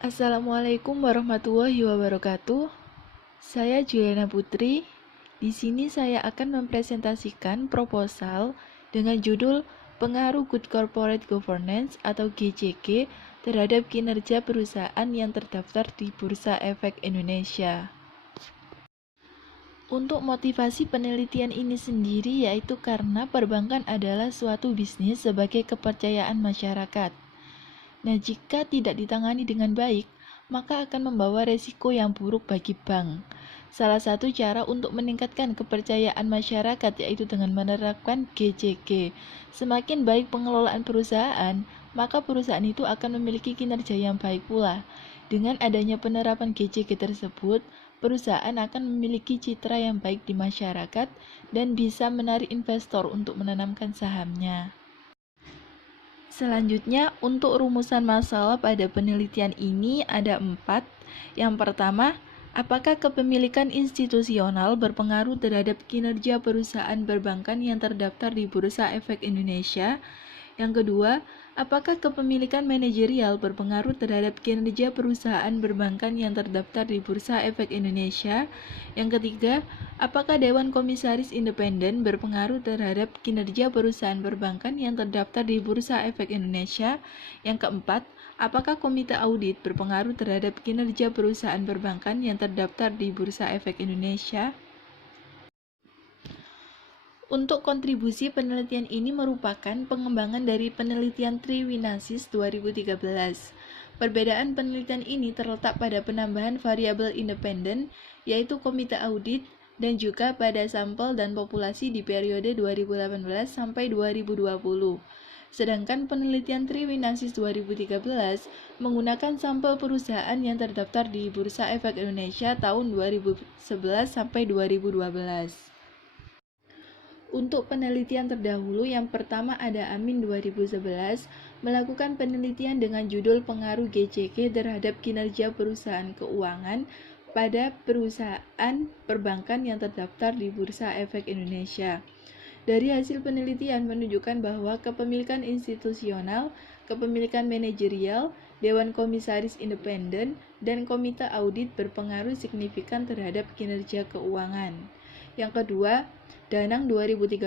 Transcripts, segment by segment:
Assalamualaikum warahmatullahi wabarakatuh. Saya Juliana Putri. Di sini saya akan mempresentasikan proposal dengan judul Pengaruh Good Corporate Governance atau GCG terhadap kinerja perusahaan yang terdaftar di Bursa Efek Indonesia. Untuk motivasi penelitian ini sendiri yaitu karena perbankan adalah suatu bisnis sebagai kepercayaan masyarakat. Nah, jika tidak ditangani dengan baik, maka akan membawa resiko yang buruk bagi bank. Salah satu cara untuk meningkatkan kepercayaan masyarakat yaitu dengan menerapkan GCG. Semakin baik pengelolaan perusahaan, maka perusahaan itu akan memiliki kinerja yang baik pula. Dengan adanya penerapan GCG tersebut, perusahaan akan memiliki citra yang baik di masyarakat dan bisa menarik investor untuk menanamkan sahamnya. Selanjutnya, untuk rumusan masalah pada penelitian ini ada 4. Yang pertama, apakah kepemilikan institusional berpengaruh terhadap kinerja perusahaan perbankan yang terdaftar di Bursa Efek Indonesia? Yang kedua, apakah kepemilikan manajerial berpengaruh terhadap kinerja perusahaan perbankan yang terdaftar di Bursa Efek Indonesia? Yang ketiga, apakah Dewan Komisaris Independen berpengaruh terhadap kinerja perusahaan perbankan yang terdaftar di Bursa Efek Indonesia? Yang keempat, apakah Komite Audit berpengaruh terhadap kinerja perusahaan perbankan yang terdaftar di Bursa Efek Indonesia? Untuk kontribusi penelitian ini merupakan pengembangan dari penelitian Triwinasis 2013. Perbedaan penelitian ini terletak pada penambahan variabel independen, yaitu komite audit, dan juga pada sampel dan populasi di periode 2018 sampai 2020. Sedangkan penelitian Triwinasis 2013 menggunakan sampel perusahaan yang terdaftar di Bursa Efek Indonesia tahun 2011 sampai 2012. Untuk penelitian terdahulu, yang pertama ada Amin 2011, melakukan penelitian dengan judul Pengaruh GCG terhadap kinerja perusahaan keuangan pada perusahaan perbankan yang terdaftar di Bursa Efek Indonesia. Dari hasil penelitian menunjukkan bahwa kepemilikan institusional, kepemilikan manajerial, Dewan Komisaris Independen, dan Komite Audit berpengaruh signifikan terhadap kinerja keuangan. Yang kedua, Danang 2013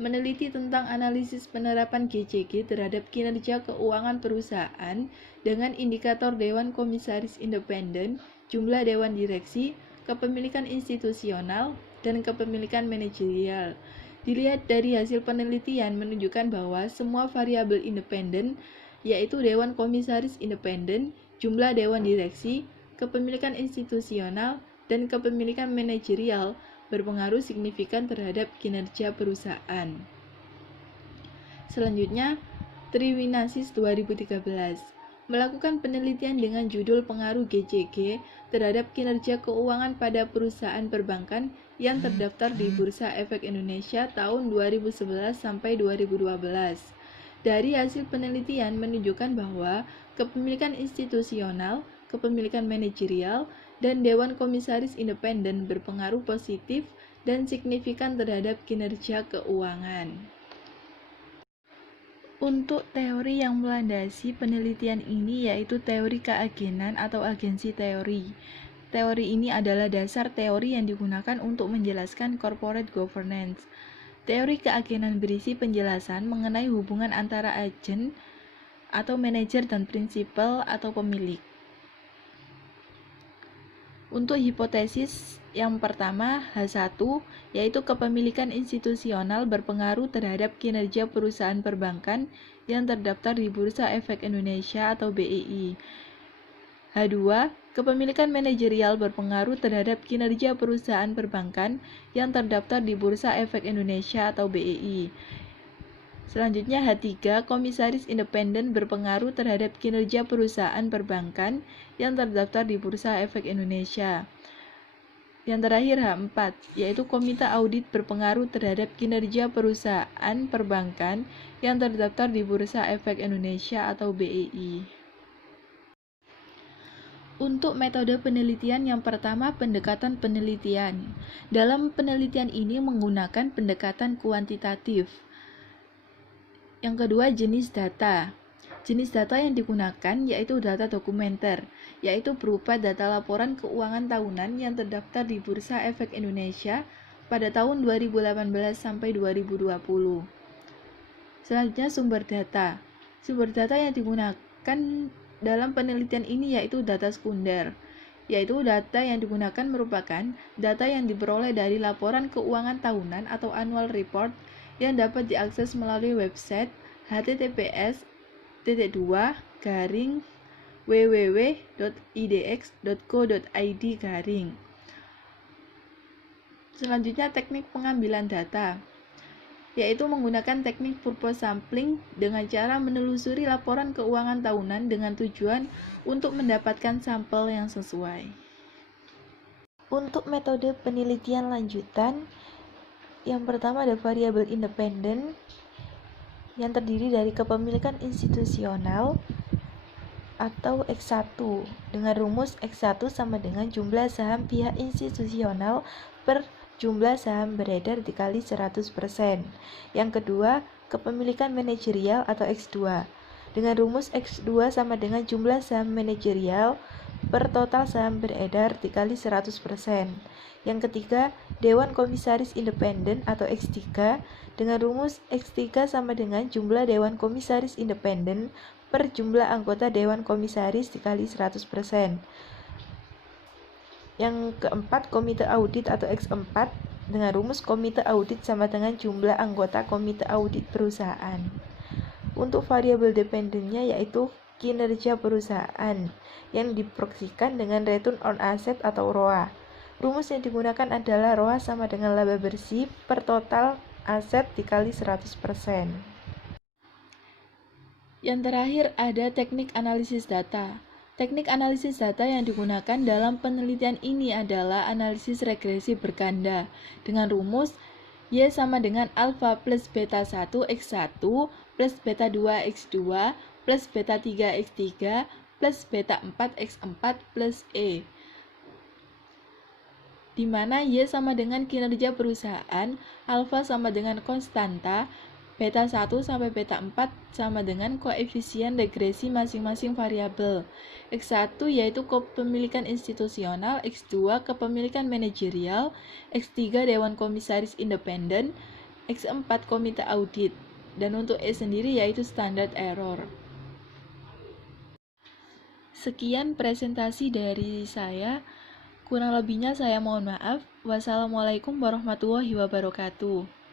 meneliti tentang analisis penerapan GCG terhadap kinerja keuangan perusahaan dengan indikator Dewan Komisaris Independen, jumlah Dewan Direksi, kepemilikan institusional, dan kepemilikan manajerial. Dilihat dari hasil penelitian menunjukkan bahwa semua variabel independen, yaitu Dewan Komisaris Independen, jumlah Dewan Direksi, kepemilikan institusional, dan kepemilikan manajerial berpengaruh signifikan terhadap kinerja perusahaan. Selanjutnya, Triwinasis 2013 melakukan penelitian dengan judul Pengaruh GCG terhadap kinerja keuangan pada perusahaan perbankan yang terdaftar di Bursa Efek Indonesia tahun 2011 sampai 2012. Dari hasil penelitian menunjukkan bahwa kepemilikan institusional, kepemilikan manajerial, dan Dewan Komisaris Independen berpengaruh positif dan signifikan terhadap kinerja keuangan. Untuk teori yang melandasi penelitian ini yaitu teori keagenan atau agensi teori. Teori ini adalah dasar teori yang digunakan untuk menjelaskan corporate governance. Teori keagenan berisi penjelasan mengenai hubungan antara agen atau manajer dan prinsipal atau pemilik. Untuk hipotesis yang pertama, H1, yaitu kepemilikan institusional berpengaruh terhadap kinerja perusahaan perbankan yang terdaftar di Bursa Efek Indonesia atau BEI. H2, kepemilikan manajerial berpengaruh terhadap kinerja perusahaan perbankan yang terdaftar di Bursa Efek Indonesia atau BEI. Selanjutnya H3, komisaris independen berpengaruh terhadap kinerja perusahaan perbankan yang terdaftar di Bursa Efek Indonesia. Yang terakhir H4, yaitu komite audit berpengaruh terhadap kinerja perusahaan perbankan yang terdaftar di Bursa Efek Indonesia atau BEI. Untuk metode penelitian yang pertama, pendekatan penelitian. Dalam penelitian ini menggunakan pendekatan kuantitatif. Yang kedua, jenis data. Jenis data yang digunakan yaitu data dokumenter, yaitu berupa data laporan keuangan tahunan yang terdaftar di Bursa Efek Indonesia pada tahun 2018 sampai 2020. Selanjutnya sumber data. Sumber data yang digunakan dalam penelitian ini yaitu data sekunder, yaitu data yang digunakan merupakan data yang diperoleh dari laporan keuangan tahunan atau annual report yang dapat diakses melalui website https://www.idx.co.id. Selanjutnya teknik pengambilan data, yaitu menggunakan teknik purpose sampling dengan cara menelusuri laporan keuangan tahunan dengan tujuan untuk mendapatkan sampel yang sesuai. Untuk metode penelitian lanjutan, yang pertama ada variabel independen yang terdiri dari kepemilikan institusional atau X1 dengan rumus X1 sama dengan jumlah saham pihak institusional per jumlah saham beredar dikali 100%. Yang kedua, kepemilikan manajerial atau X2 dengan rumus X2 sama dengan jumlah saham manajerial per total saham beredar dikali 100%. Yang ketiga, Dewan Komisaris Independen atau X3 dengan rumus X3 sama dengan jumlah Dewan Komisaris Independen per jumlah anggota Dewan Komisaris dikali 100%. Yang keempat, Komite Audit atau X4 dengan rumus Komite Audit sama dengan jumlah anggota Komite Audit perusahaan. Untuk variabel dependennya yaitu kinerja perusahaan yang diproyeksikan dengan return on asset atau ROA. Rumus yang digunakan adalah ROA sama dengan laba bersih per total aset dikali 100%. Yang terakhir ada teknik analisis data. Teknik analisis data yang digunakan dalam penelitian ini adalah analisis regresi berganda dengan rumus Y sama dengan alfa plus beta 1 X1 plus beta 2 X2 plus beta 3 X3 plus beta 4 X4 plus E, di mana Y sama dengan kinerja perusahaan, alfa sama dengan konstanta, beta 1 sampai beta 4 sama dengan koefisien regresi masing-masing variabel. X1 yaitu kepemilikan institusional, X2 kepemilikan manajerial, X3 Dewan Komisaris Independen, X4 Komite Audit, dan untuk E sendiri yaitu standard error. Sekian presentasi dari saya. Kurang lebihnya saya mohon maaf. Wassalamualaikum warahmatullahi wabarakatuh.